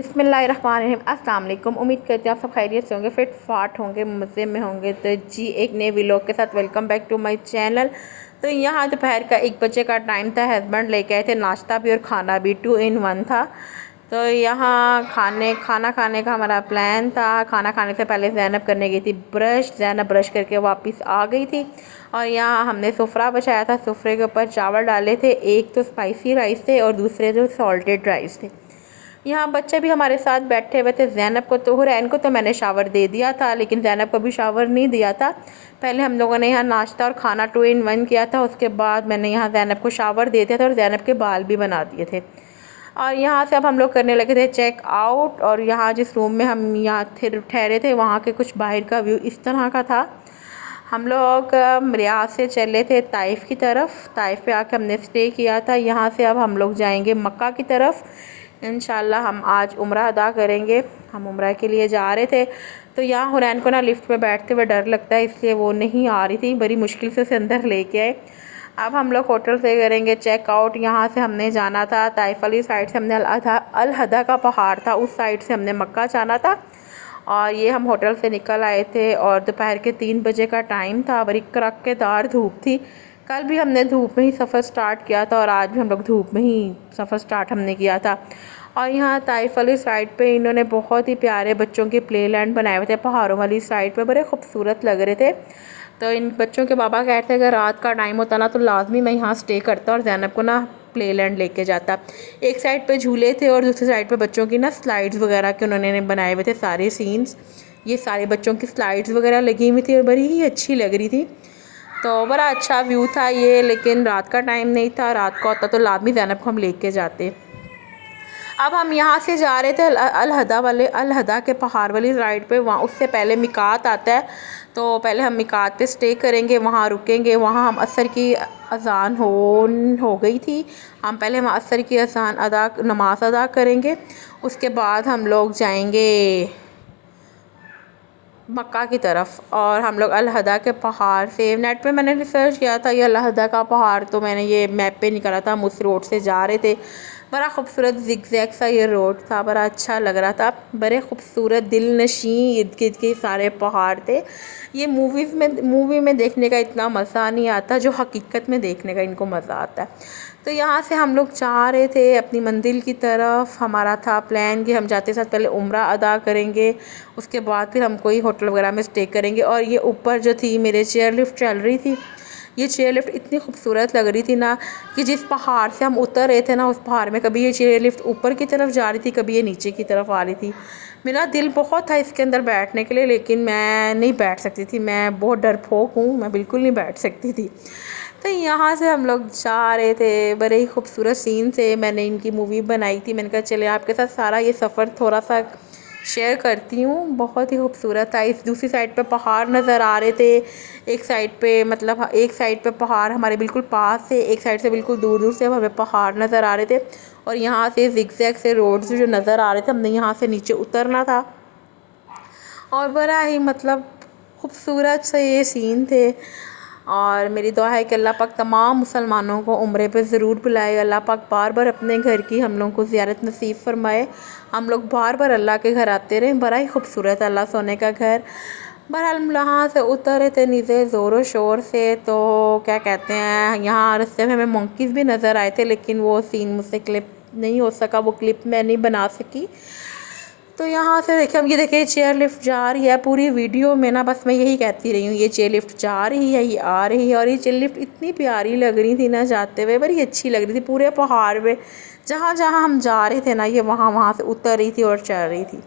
बिस्मिल्लाहिर्रहमानिर्रहीम। अस्सलाम वालेकुम। उम्मीद करते हैं आप सब खैरियत से होंगे, फिट फाट होंगे, मज़े में होंगे। तो जी एक नए व्लॉग के साथ welcome back to my channel. तो यहाँ दोपहर का 1 बजे का टाइम था। हस्बैंड लेके आए थे नाश्ता भी और खाना भी, 2 in 1 था। तो यहाँ खाना खाने का हमारा प्लान था। खाना खाने से पहले ज़ैनब करने गई थी ब्रश। ज़ैनब ब्रश करके वापस आ गई थी और यहाँ हमने सुफरा बिछाया था। सुफरे के ऊपर चावल डाले थे, एक तो स्पाइसी राइस थे और दूसरे जो सॉल्टेड राइस थे। यहाँ बच्चे भी हमारे साथ बैठे हुए थे। ज़ैनब को तो हुरैन को तो मैंने शावर दे दिया था, लेकिन ज़ैनब को भी शावर नहीं दिया था। पहले हम लोगों ने यहाँ नाश्ता और खाना 2 in 1 किया था। उसके बाद मैंने यहाँ ज़ैनब को शावर दे दिया था और ज़ैनब के बाल भी बना दिए थे। और यहाँ से अब हम लोग करने लगे थे चेक आउट। और यहाँ जिस रूम में हम यहाँ ठहरे थे वहाँ के कुछ बाहर का व्यू इस तरह का था। हम लोग रियाद से चले थे ताइफ़ की तरफ। ताइफ़ पे आके हमने स्टे किया था। यहाँ से अब हम लोग जाएंगे मक्का की तरफ। इंशाल्लाह हम आज उम्रा अदा करेंगे। हम उम्रा के लिए जा रहे थे। तो यहाँ हुरैन को ना लिफ्ट में बैठते हुए डर लगता है, इसलिए वो नहीं आ रही थी। बड़ी मुश्किल से उसे अंदर लेके आए। अब हम लोग होटल से करेंगे चेकआउट। यहाँ से हमने जाना था ताइफ वाली साइड से, हमने अल हदा का पहाड़ था उस साइड से हमने मक्का जाना था। और ये हम होटल से निकल आए थे और दोपहर के 3 बजे का टाइम था। बड़ी कड़कदार धूप थी। कल भी हमने धूप में ही सफ़र स्टार्ट किया था और आज भी हम लोग धूप में ही सफ़र स्टार्ट हमने किया था। और यहाँ ताइफ वाली साइड पे इन्होंने बहुत ही प्यारे बच्चों के प्ले लैंड बनाए हुए थे। पहाड़ों वाली साइड पे बड़े खूबसूरत लग रहे थे। तो इन बच्चों के पापा कहते हैं अगर रात का टाइम होता ना तो लाजमी मैं यहाँ स्टे करता और ज़ैनब को ना प्ले लैंड लेके जाता। एक साइड पे झूले थे और दूसरी साइड पे बच्चों की ना स्लाइड्स वगैरह के उन्होंने बनाए हुए थे सारे सीन्स। ये सारे बच्चों की स्लाइड्स वगैरह लगी हुई थी और बड़ी ही अच्छी लग रही थी। तो बड़ा अच्छा व्यू था ये, लेकिन रात का टाइम नहीं था। रात का होता तो लाजमी ज़ैनब को हम लेके जाते। अब हम यहाँ से जा रहे थे अल हदा के पहाड़ वाली राइड पे। वहाँ उससे पहले मिकात आता है, तो पहले हम मिकात पे स्टे करेंगे, वहाँ रुकेंगे। वहाँ हम असर की अज़ान हो गई थी। हम पहले वहाँ असर की नमाज अदा करेंगे। उसके बाद हम लोग जाएंगे मक्का की तरफ। और हम लोग अल हदा के पहाड़ से, नेट पे मैंने रिसर्च किया था, ये अल हदा का पहाड़ तो मैंने ये मैप पे निकाला था। हम उस रोड से जा रहे थे। बड़ा खूबसूरत जिगजैग सा ये रोड था, बड़ा अच्छा लग रहा था। बड़े खूबसूरत दिल नशी इर्द गिर्द के सारे पहाड़ थे। ये मूवी में देखने का इतना मज़ा नहीं आता जो हकीकत में देखने का इनको मज़ा आता है। तो यहाँ से हम लोग जा रहे थे अपनी मंजिल की तरफ। हमारा था प्लान कि हम जाते साथ पहले उम्रा अदा करेंगे, उसके बाद फिर हम कोई होटल वगैरह में स्टे करेंगे। और ये ऊपर जो थी मेरे चेयर लिफ्ट चल रही थी। ये चेयर लिफ्ट इतनी खूबसूरत लग रही थी ना कि जिस पहाड़ से हम उतर रहे थे ना उस पहाड़ में कभी ये चेयर लिफ्ट ऊपर की तरफ जा रही थी, कभी ये नीचे की तरफ आ रही थी। मेरा दिल बहुत था इसके अंदर बैठने के लिए, लेकिन मैं नहीं बैठ सकती थी। मैं बहुत डरपोक हूँ, मैं बिल्कुल नहीं बैठ सकती थी। तो यहाँ से हम लोग जा रहे थे। बड़े ही खूबसूरत सीन से मैंने इनकी मूवी बनाई थी। मैंने कहा चले आपके साथ सारा ये सफ़र थोड़ा सा शेयर करती हूँ। बहुत ही खूबसूरत था। इस दूसरी साइड पे पहाड़ नज़र आ रहे थे। एक साइड पे पहाड़ हमारे बिल्कुल पास से, एक साइड से बिल्कुल दूर दूर से हमें पहाड़ नज़र आ रहे थे। और यहाँ से जिगजैग से रोड्स जो नज़र आ रहे थे, हमने यहाँ से नीचे उतरना था। और बड़ा ही खूबसूरत से ये सीन थे। और मेरी दुआ है कि अल्लाह पाक तमाम मुसलमानों को उम्रे पे ज़रूर बुलाए। अल्लाह पाक बार बार अपने घर की हम लोगों को ज़ियारत नसीब फरमाए। हम लोग बार बार अल्लाह के घर आते रहें। बड़ा ही खूबसूरत अल्लाह सोने का घर। बहरहाल हम यहाँ से उतरे थे नीचे ज़ोरों शोर से। तो क्या कहते हैं, यहाँ रास्ते में हमें मंकीज़ भी नज़र आए थे, लेकिन वो सीन मुझसे क्लिप नहीं हो सका, वो क्लिप मैं नहीं बना सकी। तो यहाँ से देखिए, हम ये देखिए चेयर लिफ्ट जा रही है। पूरी वीडियो में ना बस मैं यही कहती रही हूँ, ये चेयर लिफ्ट जा रही है, ये आ रही है। और ये चेयर लिफ्ट इतनी प्यारी लग रही थी ना जाते हुए, बड़ी अच्छी लग रही थी। पूरे पहाड़ पे जहाँ जहाँ हम जा रहे थे ना, ये वहाँ वहाँ से उतर रही थी और चल रही थी।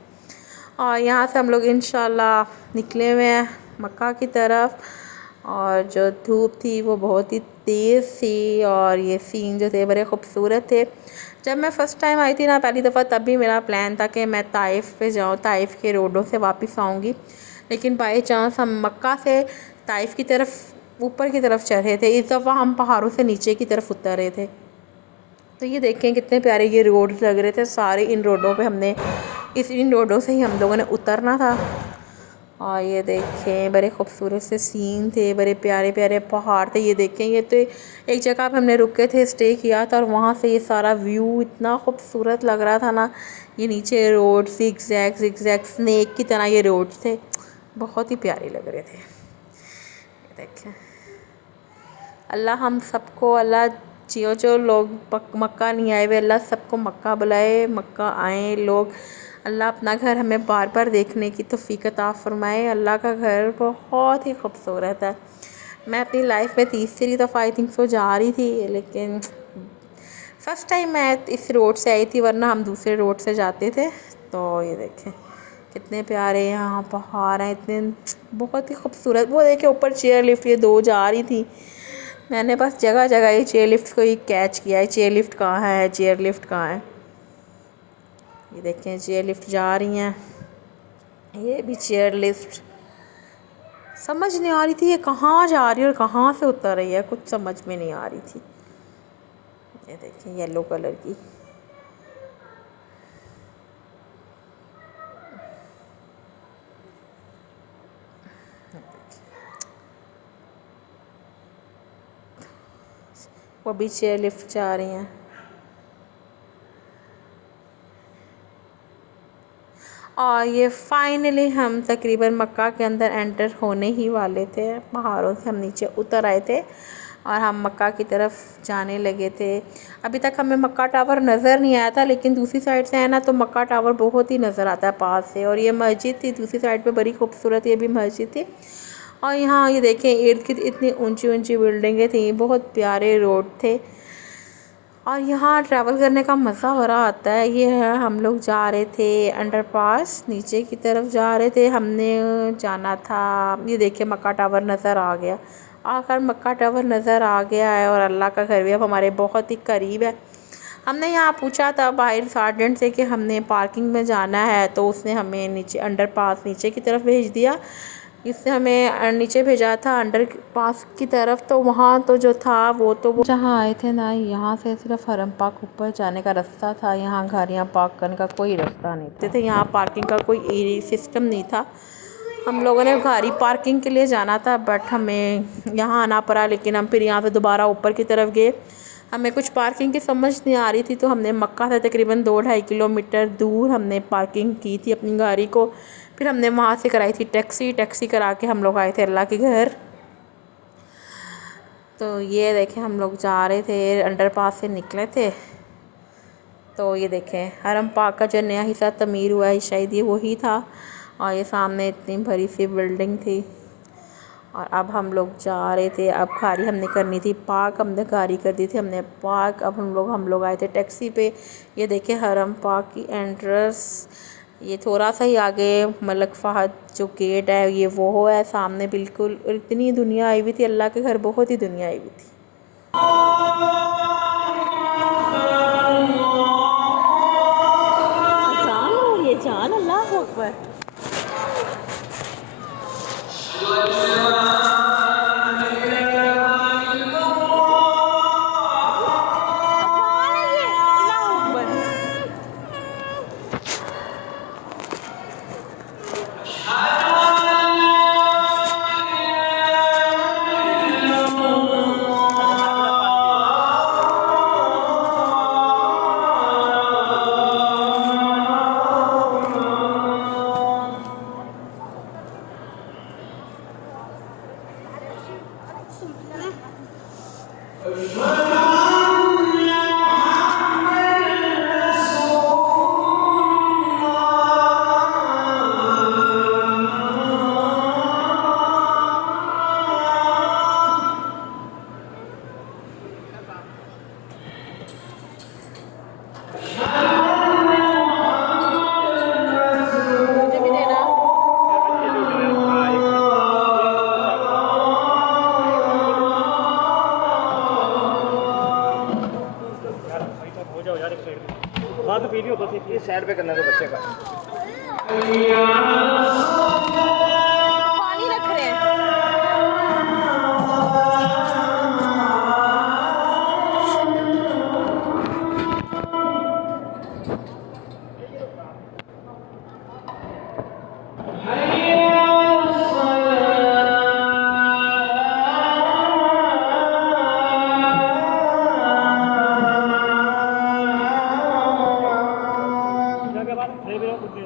और यहाँ से हम लोग इंशाल्लाह निकले हुए हैं मक्का की तरफ। और जो धूप थी वो बहुत ही तेज़ थी और ये सीन जो थे बड़े खूबसूरत थे। जब मैं फ़र्स्ट टाइम आई थी ना पहली दफ़ा, तब भी मेरा प्लान था कि मैं ताइफ़ पे जाऊँ, ताइफ़ के रोडों से वापस आऊँगी। लेकिन बाई चांस हम मक्का से ताइफ़ की तरफ ऊपर की तरफ चढ़ रहे थे। इस दफ़ा हम पहाड़ों से नीचे की तरफ उतर रहे थे। तो ये देखें कितने प्यारे ये रोड्स लग रहे थे सारे। इन रोडों से ही हम लोगों ने उतरना था। और ये देखें बड़े खूबसूरत से सीन थे, बड़े प्यारे प्यारे पहाड़ थे। ये देखें, ये तो एक जगह पे हमने रुके थे, स्टे किया था, और वहाँ से ये सारा व्यू इतना खूबसूरत लग रहा था ना। ये नीचे रोड जिगजैग जिगजैग स्नेक की तरह ये रोड्स थे, बहुत ही प्यारे लग रहे थे। ये देखें, अल्लाह हम सबको, अल्लाह जो लोग मक्का नहीं आए हुए, अल्लाह सबको मक्का बुलाए, मक्का आए लोग। अल्लाह अपना घर हमें बार बार देखने की तौफीक अता फ़रमाए। अल्लाह का घर बहुत ही खूबसूरत है। मैं अपनी लाइफ में तीसरी दफ़ा आई थिंक सो जा रही थी, लेकिन फ़र्स्ट टाइम मैं इस रोड से आई थी, वरना हम दूसरे रोड से जाते थे। तो ये देखें कितने प्यारे यहाँ पहाड़ हैं, इतने बहुत ही खूबसूरत। वो देखे ऊपर चेयर लिफ्ट, ये दो जा रही थी। मैंने बस जगह जगह ये चेयर लिफ्ट को ही कैच किया है, चेयर लिफ्ट कहाँ है, चेयर लिफ्ट कहाँ है। ये देखें चेयर लिफ्ट जा रही हैं, ये भी चेयर लिफ्ट। समझ नहीं आ रही थी ये कहाँ जा रही है और कहाँ से उतर रही है, कुछ समझ में नहीं आ रही थी। ये देखें येलो कलर की। वो भी चेयर लिफ्ट जा रही हैं। और ये फाइनली हम तकरीबन मक्का के अंदर एंटर होने ही वाले थे। पहाड़ों से हम नीचे उतर आए थे और हम मक्का की तरफ जाने लगे थे। अभी तक हमें मक्का टावर नज़र नहीं आया था, लेकिन दूसरी साइड से है ना तो मक्का टावर बहुत ही नज़र आता है पास से। और ये मस्जिद थी दूसरी साइड पे, बड़ी खूबसूरत ये भी मस्जिद थी। और यहाँ ये देखें इर्द गिर्द इतनी ऊंची ऊंची बिल्डिंगें थी, बहुत प्यारे रोड थे। और यहाँ ट्रैवल करने का मज़ा बड़ा आता है। ये है हम लोग जा रहे थे अंडरपास, नीचे की तरफ जा रहे थे, हमने जाना था। ये देखिए मक्का टावर नज़र आ गया, आखिर मक्का टावर नज़र आ गया है। और अल्लाह का घर भी अब हमारे बहुत ही करीब है। हमने यहाँ पूछा था बाहर सार्जेंट से कि हमने पार्किंग में जाना है, तो उसने हमें नीचे अंडरपास नीचे की तरफ भेज दिया। इससे हमें नीचे भेजा था अंडर पास की तरफ। तो वहाँ तो जो था वो तो वो जहाँ आए थे ना, यहाँ से सिर्फ हरम पाक ऊपर जाने का रास्ता था। यहाँ गाड़ियाँ पार्क करने का कोई रास्ता नहीं था। यहाँ पार्किंग का कोई सिस्टम नहीं था। हम लोगों ने गाड़ी पार्किंग के लिए जाना था, बट हमें यहाँ आना पड़ा। लेकिन हम फिर यहाँ से दोबारा ऊपर की तरफ गए, हमें कुछ पार्किंग की समझ नहीं आ रही थी। तो हमने मक्का से तकरीबन 2-2.5 किलोमीटर दूर हमने पार्किंग की थी अपनी गाड़ी को। फिर हमने वहाँ से कराई थी टैक्सी करा के हम लोग आए थे अल्लाह के घर। तो ये देखें हम लोग जा रहे थे, अंडरपास से निकले थे। तो ये देखें हरम पाक का जो नया हिस्सा तमीर हुआ है, शायद ये वही था। और ये सामने इतनी भरी सी बिल्डिंग थी। और अब हम लोग जा रहे थे, अब गाड़ी हमने करनी थी पार्क, हमने गाड़ी कर दी थी हमने पार्क। अब हम लोग आए थे टैक्सी पे। ये देखे हरम पार्क की एंट्रेंस, ये थोड़ा सा ही आगे मलक फ़हद जो गेट है ये वो है सामने बिल्कुल। और इतनी दुनिया आई हुई थी, अल्लाह के घर बहुत ही दुनिया आई हुई थी। ये जान अल्लाह अकबर। बात वीडियो तो थी साइड पे करना था बच्चे का। पानी रख रहे हैं। खड़े भी रहो खुद भी।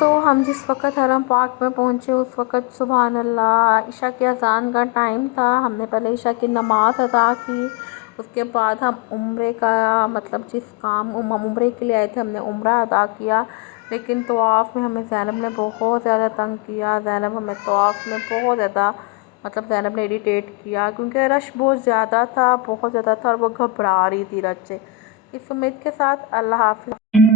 तो हम जिस वक़्त हरम पाक में पहुँचे उस वक़्त सुबहान अल्लाह ईशा की अज़ान का टाइम था। हमने पहले ईशा की नमाज़ अदा की, उसके बाद हम उम्रे का मतलब जिस काम हम उम्रे के लिए आए थे हमने उम्रा अदा किया। लेकिन तवाफ़ में हमें ज़ैनब ने बहुत ज़्यादा तंग किया। ज़ैनब हमें तवाफ़ में बहुत ज़्यादा मतलब ज़ैनब ने इरिटेट किया क्योंकि रश बहुत ज़्यादा था, बहुत ज़्यादा था और वो घबरा रही थी रश से। इस उम्मीद के साथ अल्लाह हाफ़िज़।